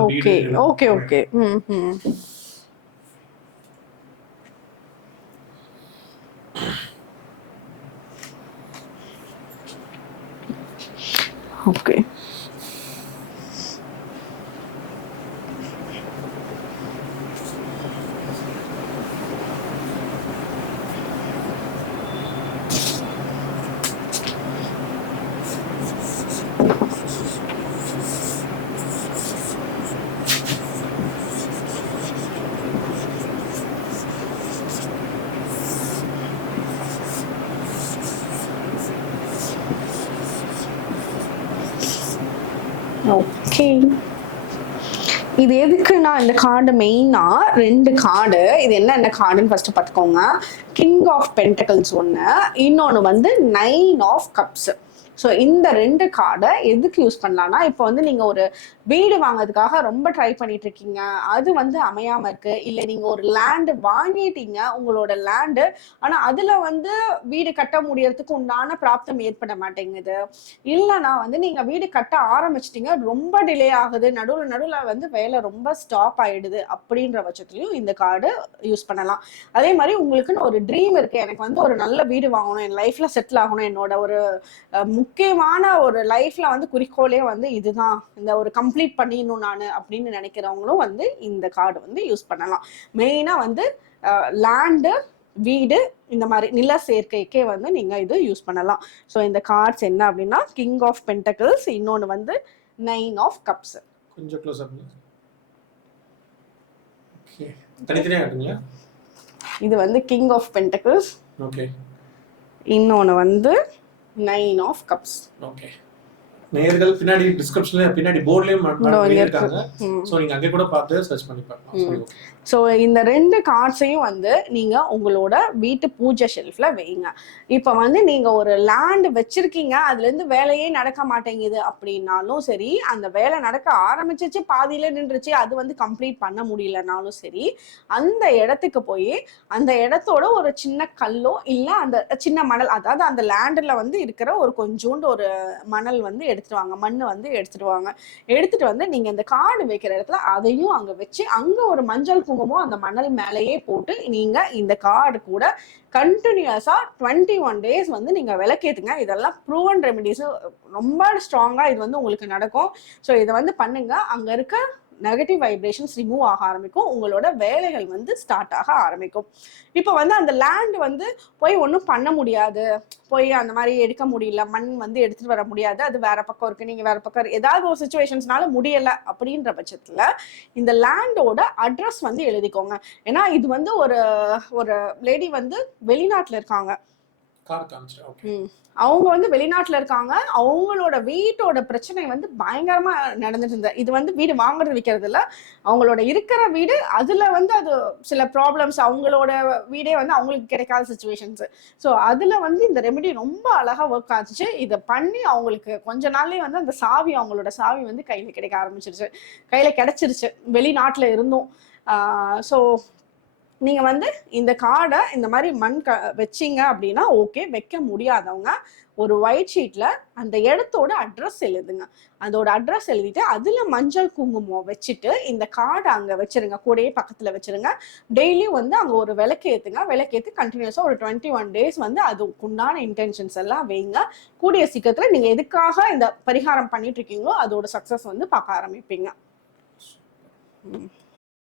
Okay வீடு okay okay ம் ம் ஓகே ஓகே இது எதுக்குன்னா இந்த கார்டு மெயினா ரெண்டு கார்டு இது என்ன என்ன கார்டுன்னு ஃபர்ஸ்ட் பார்த்துக்கோங்க. கிங் ஆஃப் பென்டக்கல்ஸ் ஒன்று இன்னொன்று வந்து நைன் ஆஃப் கப்ஸ் ஸோ இந்த ரெண்டு கார்டை எதுக்கு யூஸ் பண்ணலாம்னா இப்போ வந்து நீங்கள் ஒரு வீடு வாங்கிறதுக்காக ரொம்ப ட்ரை பண்ணிட்டு இருக்கீங்க அது வந்து அமையாமல் இருக்கு. இல்லை நீங்கள் ஒரு லேண்டு வாங்கிட்டீங்க உங்களோட லேண்டு ஆனால் அதில் வந்து வீடு கட்ட முடியறதுக்கு உண்டான பிராப்தம் ஏற்பட மாட்டேங்குது. இல்லைனா வந்து நீங்கள் வீடு கட்ட ஆரம்பிச்சிட்டிங்க ரொம்ப டிலே ஆகுது. நடுவில் நடுவில் வந்து வேலை ரொம்ப ஸ்டாப் ஆயிடுது அப்படின்ற பட்சத்துலையும் இந்த கார்டு யூஸ் பண்ணலாம். அதே மாதிரி உங்களுக்குன்னு ஒரு ட்ரீம் இருக்கு. எனக்கு வந்து ஒரு நல்ல வீடு வாங்கணும் என் லைஃப்ல செட்டில் ஆகணும் என்னோட ஒரு முக்கியமான ஒரு லைஃப்ல வந்து குறிக்கோளே வந்து இதுதான். இந்த ஒரு கம்ப்ளீட் பண்ணிடணும் நான் அப்படின்னு நினைக்கிறவங்களும் வந்து இந்த கார்டு வந்து யூஸ் பண்ணலாம். மெயினா வந்து லேண்டு வீடு இந்த மாதிரி நில சேர்க்கைக்கே வந்து நீங்க இது யூஸ் பண்ணலாம். ஸோ இந்த கார்ட்ஸ் என்ன அப்படின்னா கிங் ஆஃப் பென்டக்கிள்ஸ் இன்னொன்று வந்து நைன் ஆஃப் கப்ஸ் கொஞ்சம் க்ளோஸ் தனித்தனியாக இது வந்து கிங் ஆஃப் பென்டக்கிள்ஸ் ஓகே இன்னொன்று வந்து நைன் ஆஃப் கப்ஸ் ஓகே நேர்கள் பின்னாடி டிஸ்கிரிப்ஷன்ல பின்னாடி இருக்கு. இருக்காங்க. சோ நீங்க அங்கே கூட பார்த்து சர்ச் பண்ணி பார்க்கலாம். ஸோ இந்த ரெண்டு கார்ட்ஸையும் வந்து நீங்கள் உங்களோட வீட்டு பூஜை ஷெல்ஃபில் வைங்க. இப்போ வந்து நீங்கள் ஒரு லேண்ட் வச்சுருக்கீங்க அதுலேருந்து வேலையே நடக்க மாட்டேங்குது அப்படின்னாலும் சரி அந்த வேலை நடக்க ஆரம்பிச்சிச்சு பாதியில் நின்றுச்சு அது வந்து கம்ப்ளீட் பண்ண முடியலனாலும் சரி அந்த இடத்துக்கு போய் அந்த இடத்தோட ஒரு சின்ன கல்லோ இல்லை அந்த சின்ன மணல் அதாவது அந்த லேண்டில் வந்து இருக்கிற ஒரு கொஞ்சோண்டு ஒரு மணல் வந்து எடுத்துட்டு வாங்க மண் வந்து எடுத்துட்டு வாங்க. எடுத்துட்டு வந்து நீங்கள் இந்த கார்டு வைக்கிற இடத்துல அதையும் அங்கே வச்சு அங்கே ஒரு மஞ்சள் குங்குமம் அந்த மணல் மேலேயே போட்டு நீங்க இந்த கார்டு கூட கண்டினியூஸா டுவெண்ட்டி ஒன் டேஸ் வந்து நீங்க விளக்கேத்துங்க. இதெல்லாம் ப்ரூவன் ரெமெடிஸ் ரொம்ப ஸ்ட்ராங்கா இது வந்து உங்களுக்கு நடக்கும். ஸோ இதை வந்து பண்ணுங்க. அங்க இருக்க நெகட்டிவ் வைப்ரேஷன்ஸ் ரிமூவ் ஆக ஆரம்பிக்கும். உங்களோட வேலைகள் வந்து ஸ்டார்ட் ஆக ஆரம்பிக்கும். இப்போ வந்து அந்த லேண்ட் வந்து போய் ஒன்றும் பண்ண முடியாது. போய் அந்த மாதிரி எடுக்க முடியல. மண் வந்து எடுத்துட்டு வர முடியாது. அது வேற பக்கம் இருக்கு. நீங்க வேற பக்கம் ஏதாவது ஒரு சுச்சுவேஷன்ஸ்னால முடியல அப்படின்ற பட்சத்துல இந்த லேண்டோட அட்ரஸ் வந்து எழுதிக்கோங்க. ஏன்னா இது வந்து ஒரு ஒரு லேடி வந்து வெளிநாட்டுல இருக்காங்க. அவங்க வந்து வெளிநாட்டுல இருக்காங்க. அவங்களோட வீட்டோட பிரச்சனை வந்து பயங்கரமா நடந்துட்டு இருந்தது. இது வந்து வீடு வாங்குறது விற்கிறது இல்ல அவங்களோட இருக்கிற வீடு அதுல வந்து அது சில ப்ராப்ளம்ஸ் அவங்களோட வீடே வந்து அவங்களுக்கு கிடைக்காத சுச்சுவேஷன்ஸ் ஸோ அதுல வந்து இந்த ரெமெடி ரொம்ப அழகா ஒர்க் ஆச்சு இதை பண்ணி அவங்களுக்கு கொஞ்ச நாள்லயே வந்து அந்த சாவி அவங்களோட சாவி வந்து கையில கிடைக்க ஆரம்பிச்சிருச்சு. கையில கிடைச்சிருச்சு. வெளிநாட்டுல இருந்தும். ஸோ நீங்கள் வந்து இந்த கார்டை இந்த மாதிரி மண் க வச்சிங்க அப்படின்னா ஓகே வைக்க முடியாதவங்க ஒரு ஒயிட் ஷீட்டில் அந்த இடத்தோட அட்ரஸ் எழுதுங்க. அதோட அட்ரஸ் எழுதிட்டு அதில் மஞ்சள் குங்குமம் வச்சுட்டு இந்த கார்டை அங்கே வச்சுருங்க கூடயே பக்கத்தில் வச்சிருங்க. டெய்லியும் வந்து அங்கே ஒரு விளக்கு ஏத்துங்க. விளக்கு ஒரு டுவெண்ட்டி ஒன் டேஸ் வந்து அதுக்குண்டான இன்டென்ஷன்ஸ் எல்லாம் வைங்க. கூடிய சீக்கிரத்தில் நீங்கள் எதுக்காக இந்த பரிகாரம் பண்ணிட்டு இருக்கீங்களோ அதோட சக்ஸஸ் வந்து பார்க்க ஆரம்பிப்பீங்க. ம்.